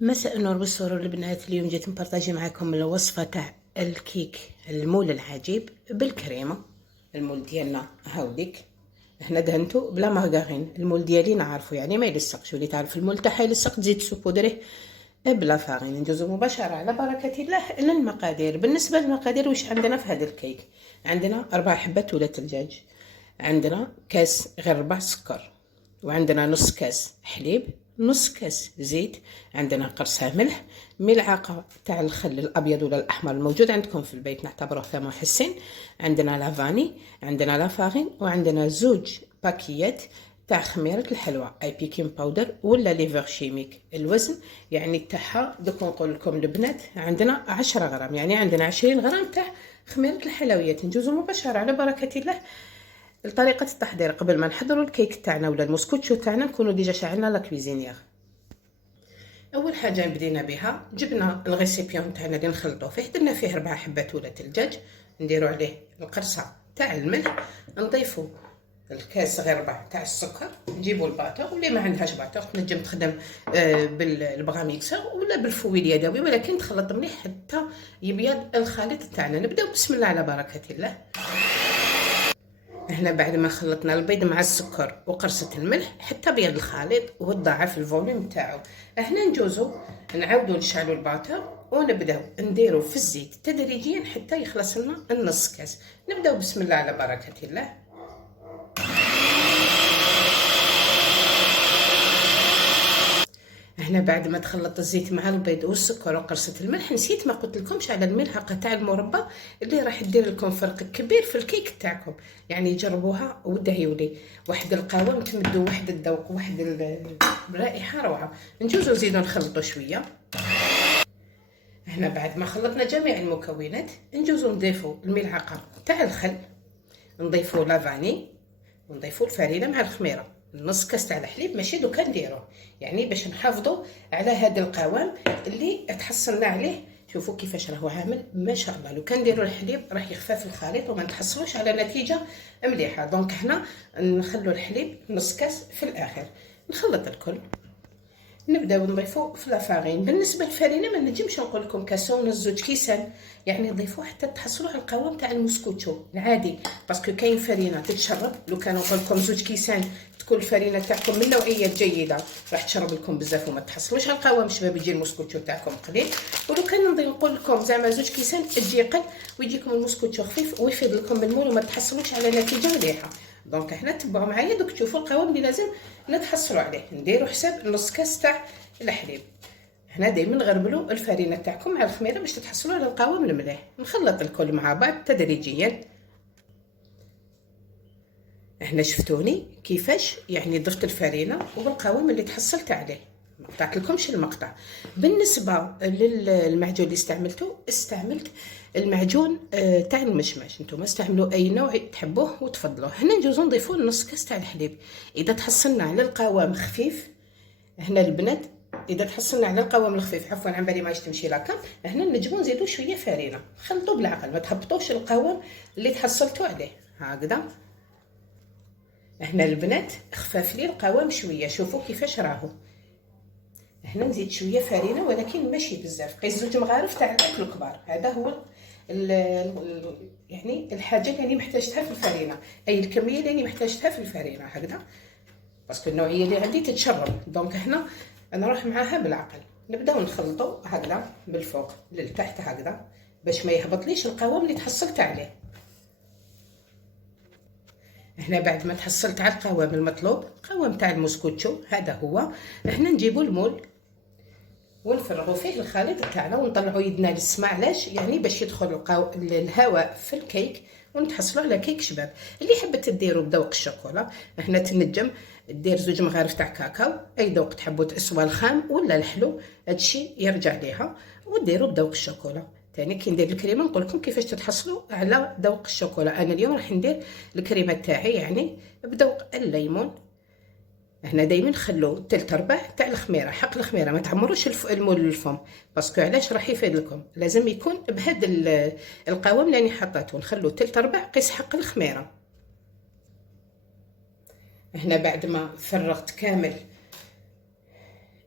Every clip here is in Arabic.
مساء النور بالسرور البنات. اليوم جيت نبارطاجي معكم الوصفه تاع الكيك المول العجيب بالكريمه. المول ديالنا هاوديك، هنا دهنتو بلا مارغرين. المول ديالي نعرفو يعني ما يلصقش، واللي تعرف المول تاعها يلصق تزيد سوبودريه بلا فارين. ندوزو مباشره على بركه الله للمقادير. بالنسبه للمقادير واش عندنا في هذا الكيك؟ عندنا 4 حبات ولا الدجاج، عندنا كاس غير ربع سكر، وعندنا نص كاس حليب، نص كاس زيت، عندنا قرصه ملح، ملعقه تاع الخل الابيض ولا الاحمر الموجود عندكم في البيت نعتبروه ثمن حسين، عندنا لافاني، عندنا لافارين، وعندنا زوج باكيات تاع خميره الحلوى اي بيكين باودر ولا ليفر شيميك. الوزن يعني تاعها دوك نقول لكم البنات عندنا 10 غرام، يعني عندنا 20 غرام تاع خميره الحلويات. نجوزو مباشره على بركه الله لطريقه التحضير. قبل ما نحضروا الكيك تاعنا ولا المسكوتشو تاعنا نكونوا ديجا شعلنا لا كويزينيير. اول حاجه بدينا بها، جبنا الغيسيبيون تاعنا اللي نخلطوه فيه، درنا فيه 4 حبات ولا الدجاج، نديروا عليه القرصه تاع الملح، نضيفوا الكاس غير ربع تاع السكر، نجيبوا الباتور، واللي ما عندهاش باتور تنجم تخدم بالبغاميكسر ولا بالفويل اليدوي، ولكن تخلط مليح حتى يبيض الخليط تاعنا. نبداو بسم الله على بركه الله. هنا بعد ما خلطنا البيض مع السكر وقرصة الملح حتى بيض الخليط وتضاعف الفوليوم تاعو، هنا نجوزو نعاودو نشعلو الباتر ونبداو نديرو في الزيت تدريجيا حتى يخلص لنا النص كاس. نبداو بسم الله على بركة الله. هنا بعد ما تخلط الزيت مع البيض والسكر وقرصة الملح، نسيت ما قلت لكمش على الملحقة تاع المربى اللي راح تدير لكم فرق كبير في الكيك تاعكم. يعني جربوها ودعيوا لي، واحد القوام تمدوا، واحد الذوق، واحد الرائحة روعة. نجوزو نزيدو نخلطو شوية. هنا بعد ما خلطنا جميع المكونات نجوزو نضيفو الملعقة تاع الخل، نضيفو لافاني، ونضيفو الفرينة مع الخميرة، نص كاس تاع الحليب ماشي دوكا نديروه، يعني باش نحافظوا على هذا القوام اللي تحصلنا عليه. شوفوا كيفاش راهو عامل ما شاء الله. لو كان نديروا الحليب راح يخفف الخليط وما نتحصلوش على نتيجه مليحه. دونك هنا نخلوا الحليب نص كاس في الاخر. نخلط الكل، نبداو نضيفو في لافارين. بالنسبه للفرينه ما نجمش نقول لكم كاسون ونص، زوج كيسان، يعني نضيفوه حتى تحصلوا على القوام تاع المسكوتشو العادي، باسكو كاين فرينه تتشرب. لو كان نقول لكم زوج كيسان تكون الفرينه تاعكم من نوعيه جيده راح تشرب لكم بزاف وما تحصلوش على القوام شباب، يجي المسكوتشو تاعكم قليل. ولو كان نقول لكم زعما زوج كيسان تجي قل ويجيكم المسكوتشو خفيف ويفيد لكم بالمول وما تحصلوش على نتيجه مليحه. دونك هنا تبعوا معايا دوك تشوفوا القوام اللي لازم نتحصلوا عليه. نديروا حساب نص كاس تاع الحليب. هنا دائما نغربلوا الفرينه تاعكم مع الخميره باش تتحصلوا على القوام المليح. نخلط الكل مع بعض تدريجيا. هنا شفتوني كيفاش يعني ضفت الفرينه والقوام اللي تحصلت عليه، ما قطعت لكمش المقطع. بالنسبه للمعجون اللي استعملت المعجون تاع المشماش. نتوما استعملوا اي نوع تحبوه وتفضلوه. هنا نجوزو نضيفوا نص كاس تاع الحليب. اذا تحصلنا على القوام خفيف، هنا البنات اذا تحصلنا على القوام الخفيف، عفوا عن بالي ماش تمشي لاكا، هنا نجمو نزيدو شويه فرينه. خلطوا بالعقل، ما تهبطوش القوام اللي تحصلتوا عليه. هكذا هنا البنات خفاف لي القوام شويه، شوفوا كيفاش راهو. هنا نزيد شويه فرينه ولكن ماشي بزاف، قيس زوج مغارف تاع الاكل كبار. هذا هو يعني الحاجه اللي محتاجتها في الفرينه، اي الكميه اللي محتاجتها في الفرينه هكذا، باسكو النوعيه اللي عندي تتشرب. دونك هنا نروح معاها بالعقل. نبداو نخلطوا هكذا بالفوق للتحت هكذا باش ما يهبطليش القوام اللي تحصلت عليه. هنا بعد ما تحصلت على القوام المطلوب، القوام تاع المسكوتشو هذا هو، هنا نجيبو المول ونفرغوا فيه الخليط تاعنا ونطلعوا يدنا للسما. علاش؟ يعني باش يدخل الهواء في الكيك ونتحصلوا على كيك شباب. اللي حبت ديروا بذوق الشوكولا، هنا تنجم دير زوج مغارف تاع كاكاو، اي ذوق تحبوا سواء الخام ولا الحلو، هادشي يرجع ليها، وديروا بذوق الشوكولا. ثاني كي ندير الكريمه نقول لكم كيفاش تتحصلوا على ذوق الشوكولا. انا اليوم راح ندير الكريمه تاعي يعني بذوق الليمون. هنا دائما خلو تلت ربع تاع الخميره، حق الخميره ما تعمروش المول للفم، باسكو علاش راح يفيد لكم، لازم يكون بهذا القوام اللي راني حطيته. نخلو تلت ربع قيس حق الخميره. هنا بعد ما فرغت كامل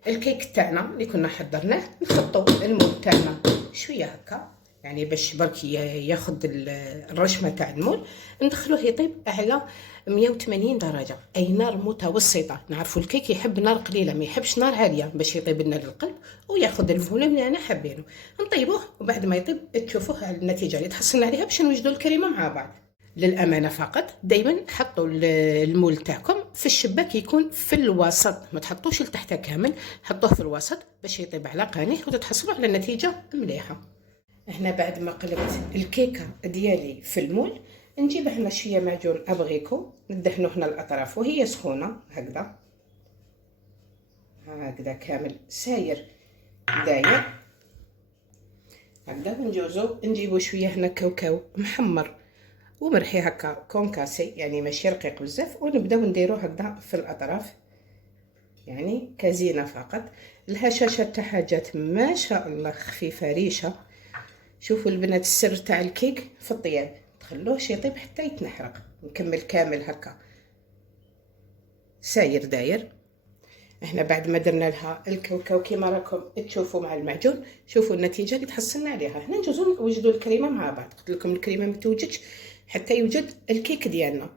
الكيك تاعنا اللي كنا حضرناه نحطوا المول تاعنا شويه هكا، يعني باش برك ياخذ الرشمه تاع المول. ندخلوه يطيب على 180 درجه، اي نار متوسطه. نعرفوا الكيك يحب نار قليله، ما يحبش نار عاليه باش يطيب لنا للقلب وياخذ الفوليوم اللي انا حابينه. نطيبوه وبعد ما يطيب تشوفوه على النتيجه اللي تحصلنا عليها باش نوجدوا الكريمه مع بعض. للامانه فقط دائما حطوا المول تاعكم في الشباك يكون في الوسط، ما تحطوش لتحت كامل، حطوه في الوسط باش يطيب على قانيه وتتحصلوا على نتيجه مليحه. هنا بعد ما قلبت الكيكه ديالي في المول، نجيب هنا شويه معجون ابغيكو ندهنو هنا الاطراف وهي سخونه هكذا، هكذا كامل ساير داير هكذا. ونجوزو نجيبو شويه هنا كاوكاو محمر ومرحي هكا كونكاسي، يعني ماشي رقيق بزاف، ونبداو نديرو هكذا في الاطراف يعني كزينه فقط. الهشاشه تاعها جات ما شاء الله خفيفه ريشه. شوفوا البنات السر تاع الكيك في الطياب، تخلوهش يطيب حتى يتنحرق. نكمل كامل هكا ساير داير. احنا بعد ما درنا لها الكاوكاو كيما راكم تشوفوا مع المعجون، شوفوا النتيجه اللي تحصلنا عليها. هنا نجوزو نوجدوا الكريمه مع بعض. قلت لكم الكريمه ما توجدش حتى يوجد الكيك ديالنا.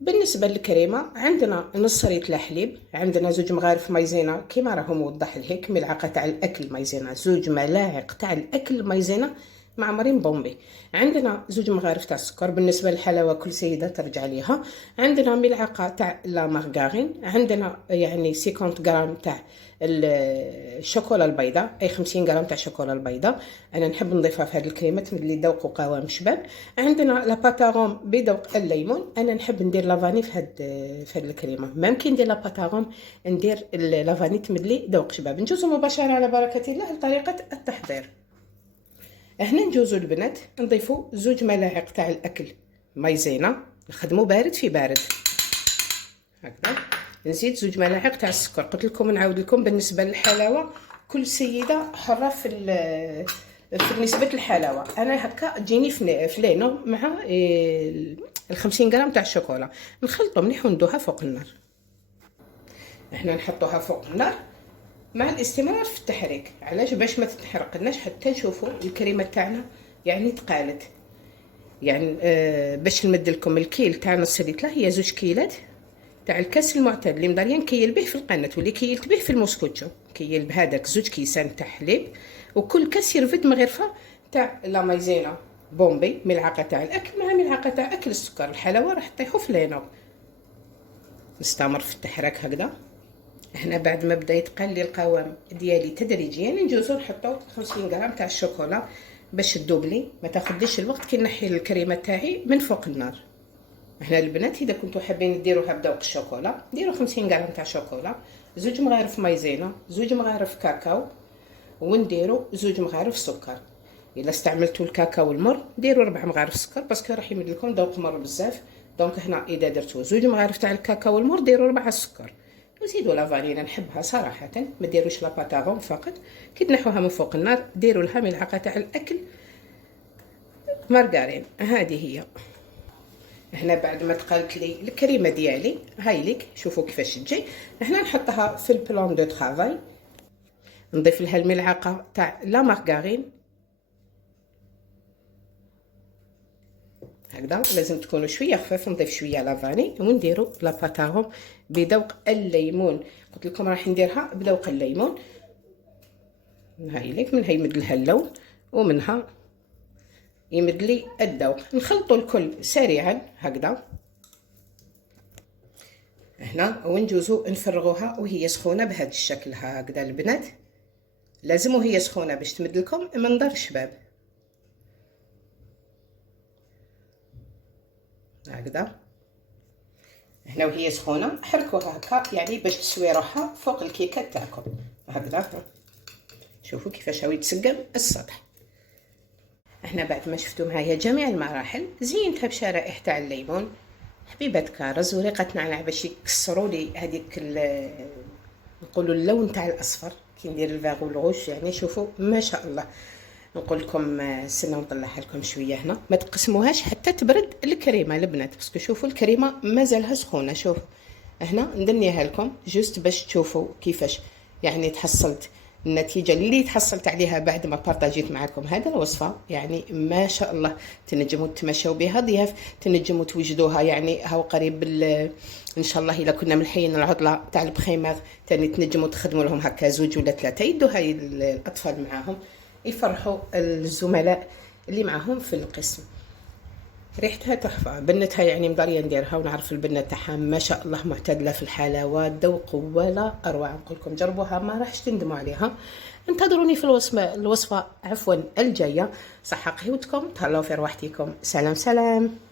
بالنسبه للكريمه عندنا نص ريت حليب، عندنا 2 مغارف مايزينا كيما راهو موضح لهيك، ملعقه تاع الاكل مايزينا، 2 ملاعق تاع الاكل مايزينا معمرين بومبي، عندنا 2 مغارف تاع السكر. بالنسبه للحلاوه كل سيده ترجع ليها. عندنا ملعقه تاع لا مارغارين، عندنا يعني 50 غرام تاع الشوكولا البيضاء، اي 50 غرام تاع الشوكولا البيضاء انا نحب نضيفها في هذه الكريمات اللي ذوقوا قوام شباب. عندنا لا باتاغوم بذوق الليمون، انا نحب ندير لافاني في هذه الكريمه، ممكن ندير لا باتاغوم ندير لافاني تمدلي ذوق شباب. نجوزو مباشره على بركه الله لطريقه التحضير. هنا نجوزو البنات نضيفو 2 ملاعق تاع الاكل مايزينا، نخدمو بارد في بارد هكذا. نزيد 2 ملاعق تاع السكر. قلت لكم نعاود لكم بالنسبه للحلاوه كل سيده حره في نسبه الحلاوه. انا هكا تجيني في لينو مع 50 غرام تاع الشوكولا، نخلطو مليح وندوها فوق النار. احنا نحطوها فوق النار مع الاستمرار في التحريك. علاش؟ باش ما تتحرقناش حتى نشوفوا الكريمه تاعنا يعني تقالت. يعني باش نمد لكم الكيل تاع نص لتر، هي 2 كيلات تاع الكاس المعتاد اللي مداريا نكيل به في القناه واللي كيلت به في الموسكوتشو. كيل بهذاك 2 كيسان تاع حليب، وكل كاس يرفد مغرفه تاع لا مايزينا بومبي، ملعقه تاع الاكل مع ملعقه تاع اكل السكر. الحلاوه راح تطيحوا في لينو. نستمر في التحريك هكذا. هنا بعد ما بدا يتقلي القوام ديالي تدريجيا نجوزو نحطو 50 غرام تاع الشوكولا باش تدوبلي، ما تاخذش الوقت كي نحي الكريمه تاعي من فوق النار. هنا البنات اذا كنتو حابين ديروها بذوق الشوكولا ديروا 50 غرام تاع شوكولا، 2 مغارف مايزينا، 2 مغارف كاكاو، ونديروا 2 مغارف سكر. الا استعملتوا الكاكاو المر ديروا 4 مغارف سكر باسكو راح يمد لكم ذوق مر بزاف. دونك هنا اذا درتوا 2 مغارف تاع الكاكاو المر ديروا 4 سكر، وزيدوا لا فانيلا نحبها صراحه، ما ديروش لا باتاغون فقط. كي تنحوها من فوق النار ديروا لها ملعقه تاع الاكل مارغرين. هذه هي. هنا بعد ما تقالت لي الكريمه ديالي هاي ليك، شوفوا كيفاش تجي. هنا نحطها في البلان دو طرافاي، نضيف لها الملعقه تاع لا مارغرين هكذا. لازم تكونوا شويه خفاف. نضيف شويه لافاني ونديروا لا باتاغون بذوق الليمون. قلت لكم راح نديرها بذوق الليمون. هاي ليك منها يمد لها اللون ومنها يمد لي الذوق. نخلطوا الكل سريعا هكذا هنا، ونجوزو نفرغوها وهي سخونه بهذا الشكل هكذا البنات. لازم وهي سخونه باش تمد لكم منظر شباب هكذا. هنا وهي سخونه حركوها هكا يعني باش تسوي روحها فوق الكيكه تاعكم هكذا. شوفوا كيفاش هاو يتسقم السطح. هنا بعد ما شفتوا معايا جميع المراحل زينتها بشرائح تاع الليمون، حبيبه كارز وريقه نعناع باش يكسروا لي هذيك نقولوا اللون تاع الاصفر كي ندير الفاغ والغوش. يعني شوفوا ما شاء الله. نقول لكم استناو نطلعها لكم شويه هنا، ما تقسموهاش حتى تبرد الكريمه البنات باسكو شوفوا الكريمه مازالها سخونه. شوف هنا ندنيها لكم جوست باش تشوفوا كيفاش يعني تحصلت النتيجة اللي تحصلت عليها بعد ما بارطاجيت معكم هذا الوصفة، يعني ما شاء الله تنجموا تمشوا بها ضياف، تنجموا توجدوها يعني هاو قريب ان شاء الله الا كنا ملحين العطلة تاع البخيماغ تاني تنجموا تخدموا لهم هكا زوج ولا ثلاثة، يدوا هاي الاطفال معاهم يفرحوا الزملاء اللي معاهم في القسم. ريحتها تحفة، بنتها يعني مضارية نديرها ونعرف البنة تاعها ما شاء الله معتدلة في الحلاوة، ذوق ولا أروع. نقولكم جربوها ما راحش تندموا عليها. انتظروني في الوصفة عفوا الجاية. صحة قهوتكم، تهلاو في رواحتكم. سلام سلام.